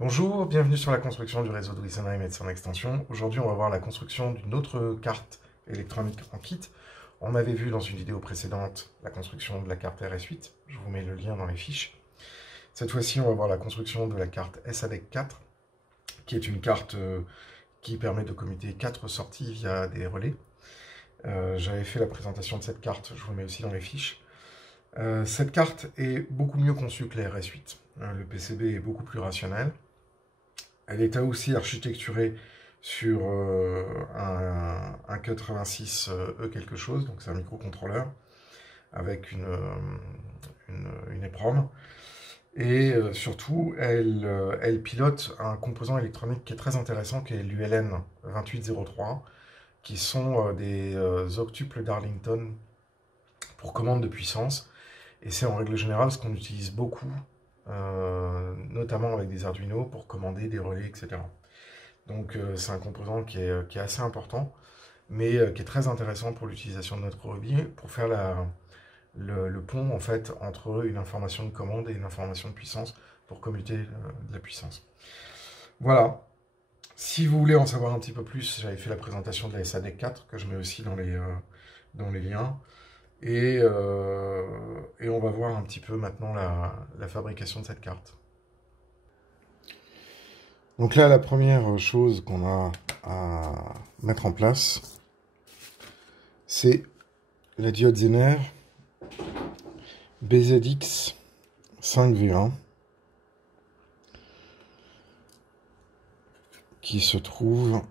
Bonjour, bienvenue sur la construction du réseau de Wessenheim et de son extension. Aujourd'hui, on va voir la construction d'une autre carte électronique en kit. On avait vu dans une vidéo précédente la construction de la carte RS8. Je vous mets le lien dans les fiches. Cette fois-ci, on va voir la construction de la carte SADEC 4, qui est une carte qui permet de commuter 4 sorties via des relais. J'avais fait la présentation de cette carte, je vous mets aussi dans les fiches. Cette carte est beaucoup mieux conçue que la RS8. Le PCB est beaucoup plus rationnel. Elle est aussi architecturée sur un K86E quelque chose, donc c'est un microcontrôleur avec une EEPROM. Et surtout, elle pilote un composant électronique qui est très intéressant, qui est l'ULN 2803, qui sont des octuples d'Arlington pour commande de puissance. Et c'est en règle générale ce qu'on utilise beaucoup, notamment avec des Arduino, pour commander des relais, etc. Donc c'est un composant qui est assez important, mais qui est très intéressant pour l'utilisation de notre hobby, pour faire le pont en fait entre une information de commande et une information de puissance, pour commuter de la puissance. Voilà. Si vous voulez en savoir un petit peu plus, j'avais fait la présentation de la SADEC 4, que je mets aussi dans les liens. Et on va voir un petit peu maintenant la fabrication de cette carte. Donc là, la première chose qu'on a à mettre en place, c'est la diode Zener BZX 5V1 qui se trouve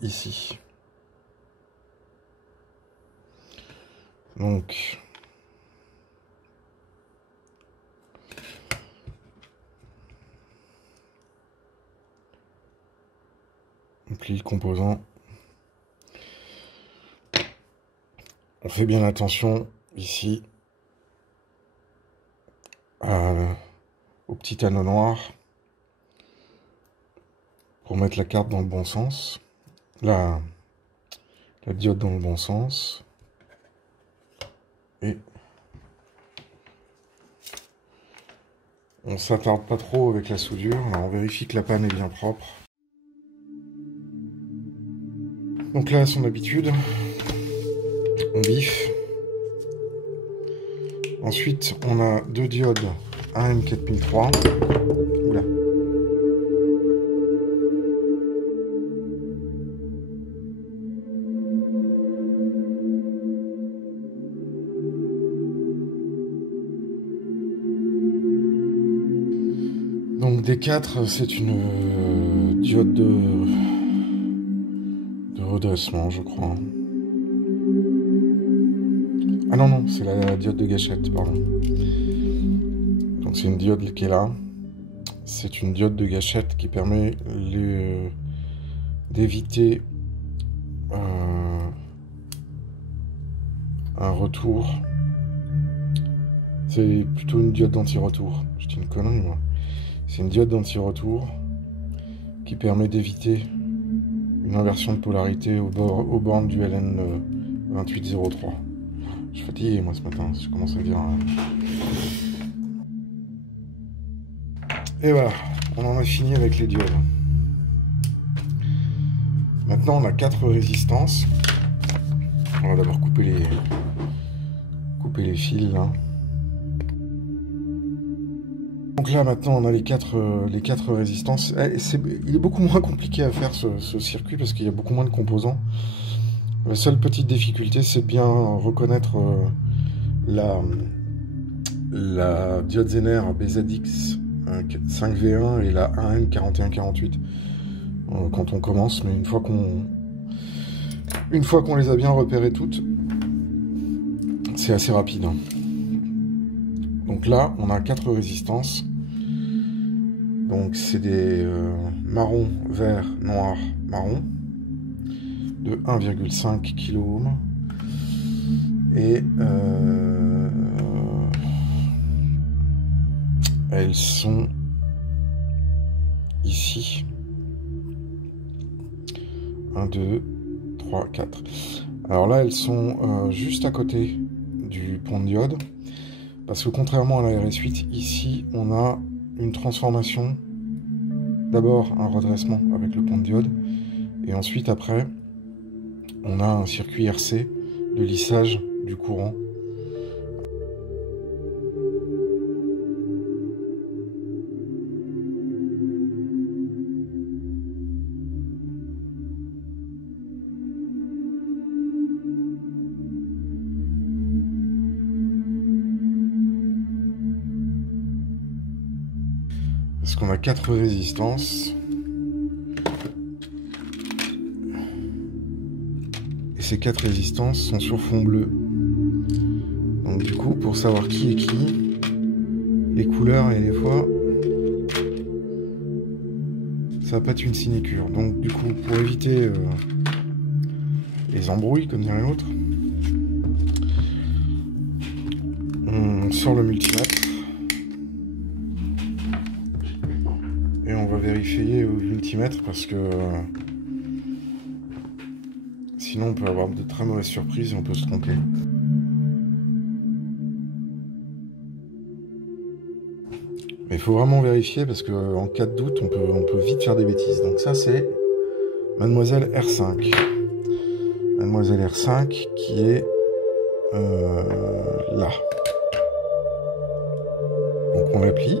ici. Donc on plie le composant. On fait bien attention ici au petit anneau noir pour mettre la carte dans le bon sens, la diode dans le bon sens, et on s'attarde pas trop avec la soudure. Là, on vérifie que la panne est bien propre. Donc là, à son habitude, on biffe. Ensuite, on a deux diodes AM4003. Oula. Donc D4, c'est une diode de redressement, je crois. Ah non, non, c'est la diode de gâchette, pardon. Donc c'est une diode qui est là. C'est une diode de gâchette qui permet d'éviter un retour. C'est plutôt une diode d'anti-retour. Je dis une connerie, moi. C'est une diode d'anti-retour qui permet d'éviter une inversion de polarité aux bornes du LN 2803. Je suis fatigué, moi, ce matin. Je commence à dire... Et voilà, on en a fini avec les diodes. Maintenant, on a 4 résistances. On va d'abord couper les fils, là. Donc là, maintenant, on a les quatre résistances. Il est beaucoup moins compliqué à faire, ce circuit, parce qu'il y a beaucoup moins de composants. La seule petite difficulté, c'est bien reconnaître la diode Zener BZX 5V1 et la AM4148 quand on commence, mais une fois qu'on les a bien repérées toutes, c'est assez rapide. Donc là, on a 4 résistances. Donc c'est des marron, vert, noir, marron de 1,5 kΩ. Et elles sont ici. 1, 2, 3, 4. Alors là, elles sont juste à côté du pont de diode. Parce que contrairement à la RS8, ici, on a une transformation. D'abord, un redressement avec le pont de diode. Et ensuite, après, on a un circuit RC de lissage du courant. Parce qu'on a 4 résistances. Et ces 4 résistances sont sur fond bleu. Donc du coup, pour savoir qui est qui, les couleurs et les fois, ça va pas être une sinécure. Donc du coup, pour éviter les embrouilles, comme dirait l'autre, on sort le multimètre. Et on va vérifier au multimètre parce que sinon on peut avoir de très mauvaises surprises et on peut se tromper. Mais il faut vraiment vérifier parce qu'en cas de doute, on peut vite faire des bêtises. Donc ça c'est Mademoiselle R5. Mademoiselle R5 qui est là. Donc on l'applique.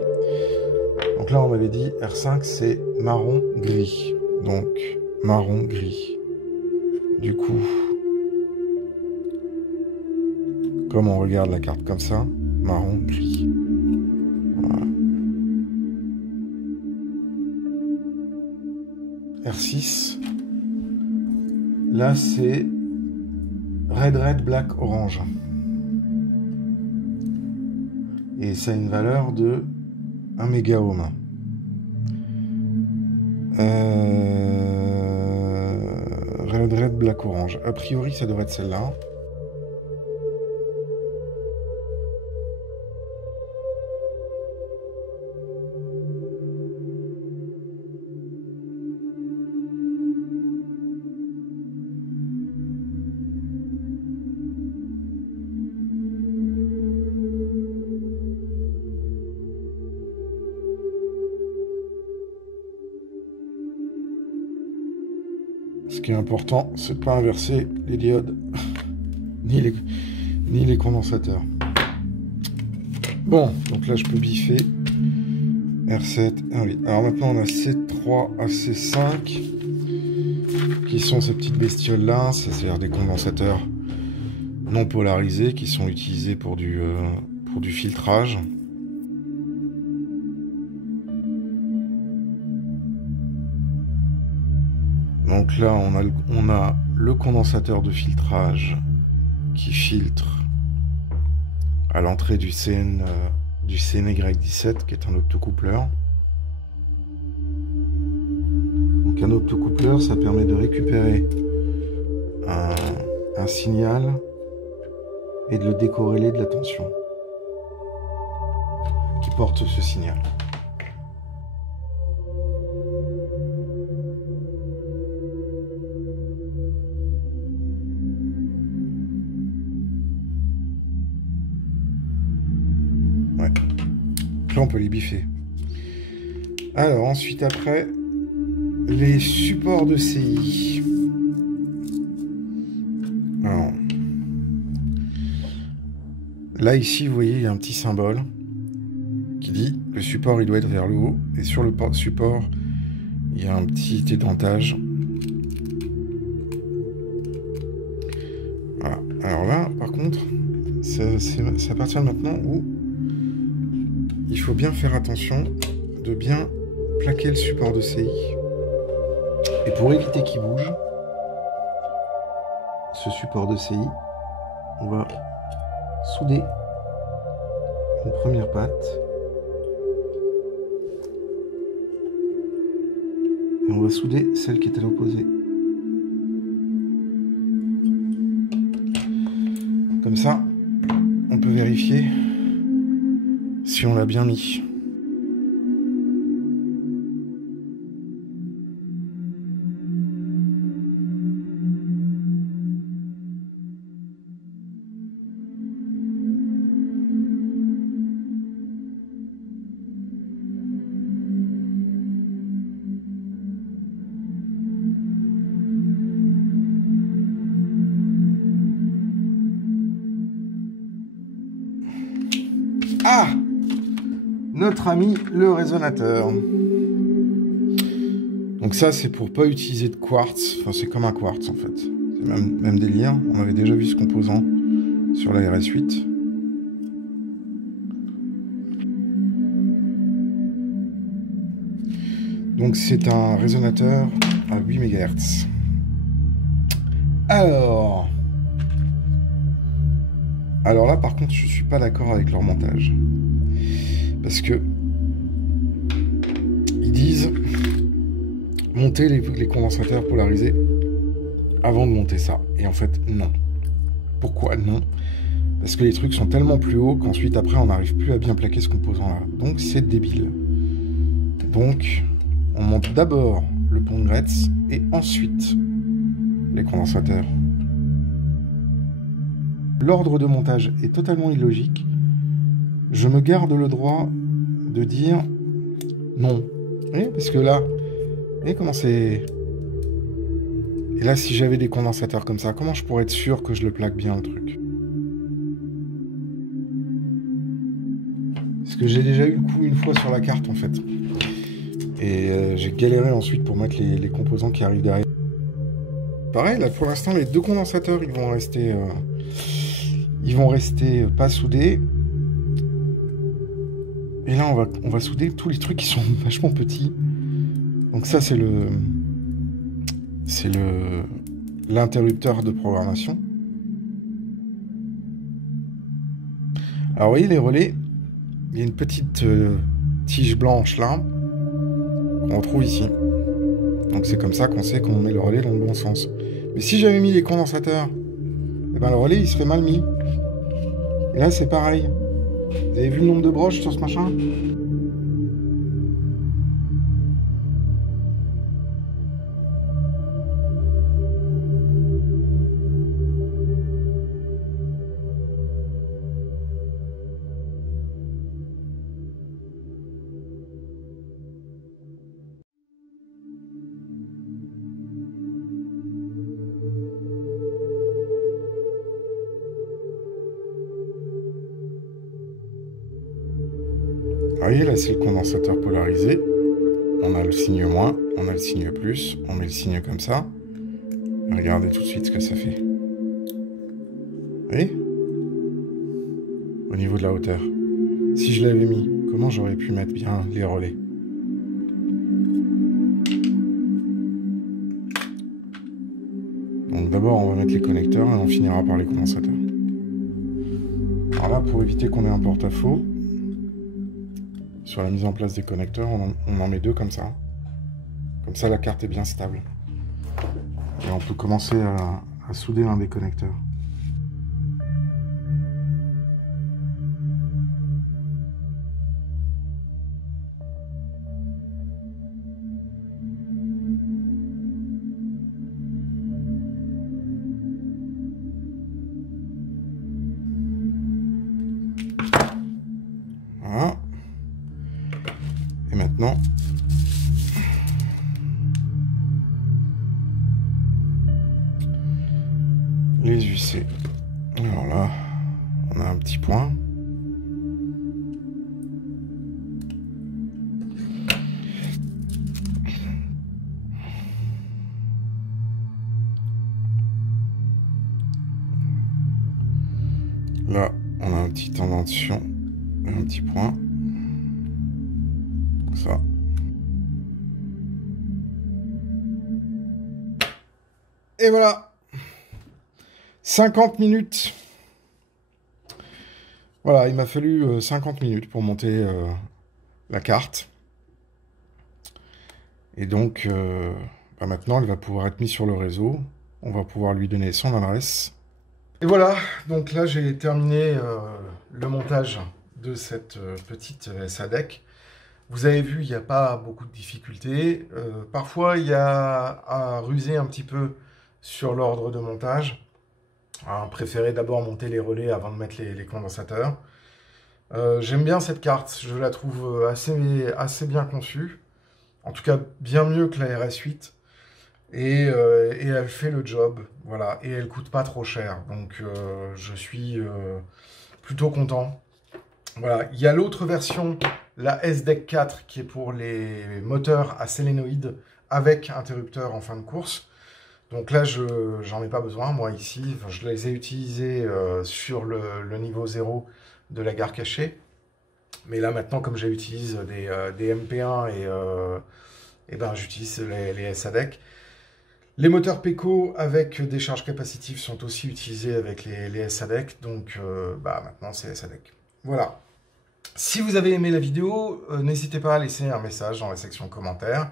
Donc là on m'avait dit R5 c'est marron gris. Donc marron gris. Du coup, comme on regarde la carte comme ça, marron gris. Voilà. R6. Là c'est red black orange. Et ça a une valeur de 1 mégaohm. Red, black, orange. A priori, ça devrait être celle-là. Ce qui est important, c'est de ne pas inverser les diodes, ni les condensateurs. Bon, donc là je peux biffer R7, R8. Alors maintenant on a C3 à C5, qui sont ces petites bestioles là, c'est-à-dire des condensateurs non polarisés qui sont utilisés pour du filtrage. Donc là, on a le condensateur de filtrage qui filtre à l'entrée du CNY17, qui est un optocoupleur. Donc un optocoupleur, ça permet de récupérer un signal et de le décorréler de la tension qui porte ce signal. Ouais. Là, on peut les biffer. Alors, ensuite, après, les supports de CI. Alors, là, ici, vous voyez, il y a un petit symbole qui dit le support, il doit être vers le haut. Et sur le support, il y a un petit édentage. Voilà. Alors là, par contre, c'est à partir de maintenant où il faut bien faire attention de bien plaquer le support de CI. Et pour éviter qu'il bouge, ce support de CI, on va souder une première patte. Et on va souder celle qui est à l'opposé. Comme ça, on peut vérifier si on l'a bien mis. Ah! Notre ami le résonateur. Donc ça, c'est pour pas utiliser de quartz. Enfin, c'est comme un quartz, en fait. C'est même délire. On avait déjà vu ce composant sur la RS8. Donc c'est un résonateur à 8 MHz. Alors là, par contre, je suis pas d'accord avec leur montage. Parce que ils disent monter les condensateurs polarisés avant de monter ça. Et en fait, non. Pourquoi non? Parce que les trucs sont tellement plus hauts qu'ensuite, après, on n'arrive plus à bien plaquer ce composant-là. Donc, c'est débile. Donc, on monte d'abord le pont de Gretz et ensuite les condensateurs. L'ordre de montage est totalement illogique. Je me garde le droit de dire non. Oui, parce que là, vous voyez comment c'est... Et là, si j'avais des condensateurs comme ça, comment je pourrais être sûr que je le plaque bien, le truc? Parce que j'ai déjà eu le coup une fois sur la carte, en fait. Et j'ai galéré ensuite pour mettre les composants qui arrivent derrière. Pareil, là, pour l'instant, les deux condensateurs, ils vont rester pas soudés. Et là, on va souder tous les trucs qui sont vachement petits. Donc ça, c'est l'interrupteur de programmation. Alors, vous voyez, les relais, il y a une petite tige blanche là, qu'on retrouve ici. Donc c'est comme ça qu'on sait qu'on met le relais dans le bon sens. Mais si j'avais mis les condensateurs, eh ben, le relais, il serait mal mis. Et là, c'est pareil. Vous avez vu le nombre de broches sur ce machin? Vous voyez, là, c'est le condensateur polarisé. On a le signe moins, on a le signe plus, on met le signe comme ça. Regardez tout de suite ce que ça fait. Vous voyez? Au niveau de la hauteur. Si je l'avais mis, comment j'aurais pu mettre bien les relais? Donc d'abord, on va mettre les connecteurs et on finira par les condensateurs. Alors là, pour éviter qu'on ait un porte-à-faux, sur la mise en place des connecteurs, on en met deux comme ça. Comme ça, la carte est bien stable. Et on peut commencer à souder l'un des connecteurs. Voilà. Et maintenant, les UC. Alors là, on a un petit point. Là, on a un petit indentation et un petit point. Comme ça. Et voilà. 50 minutes. Voilà, il m'a fallu 50 minutes pour monter la carte. Et donc, maintenant, elle va pouvoir être mise sur le réseau. On va pouvoir lui donner son adresse. Et voilà, donc là, j'ai terminé le montage de cette petite SADEC. Vous avez vu, il n'y a pas beaucoup de difficultés. Parfois, il y a à ruser un petit peu sur l'ordre de montage. Préféré d'abord monter les relais avant de mettre les condensateurs. J'aime bien cette carte, je la trouve assez bien conçue. En tout cas, bien mieux que la RS8. Et elle fait le job, voilà. Et elle coûte pas trop cher. Donc, je suis plutôt content. Voilà, il y a l'autre version, la S-Deck 4, qui est pour les moteurs à solénoïde avec interrupteur en fin de course. Donc là, j'en ai pas besoin, moi, ici. Enfin, je les ai utilisés sur le niveau 0 de la gare cachée. Mais là, maintenant, comme j'utilise des MP1 et ben, j'utilise les SADEC. Les moteurs PECO avec des charges capacitives sont aussi utilisés avec les SADEC. Donc bah, maintenant, c'est SADEC. Voilà. Si vous avez aimé la vidéo, n'hésitez pas à laisser un message dans la section commentaires.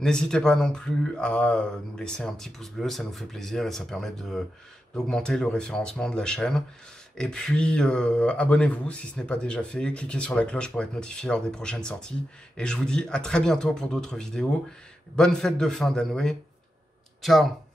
N'hésitez pas non plus à nous laisser un petit pouce bleu, ça nous fait plaisir et ça permet d'augmenter le référencement de la chaîne. Et puis, abonnez-vous si ce n'est pas déjà fait, cliquez sur la cloche pour être notifié lors des prochaines sorties. Et je vous dis à très bientôt pour d'autres vidéos. Bonne fête de fin d'année. Ciao!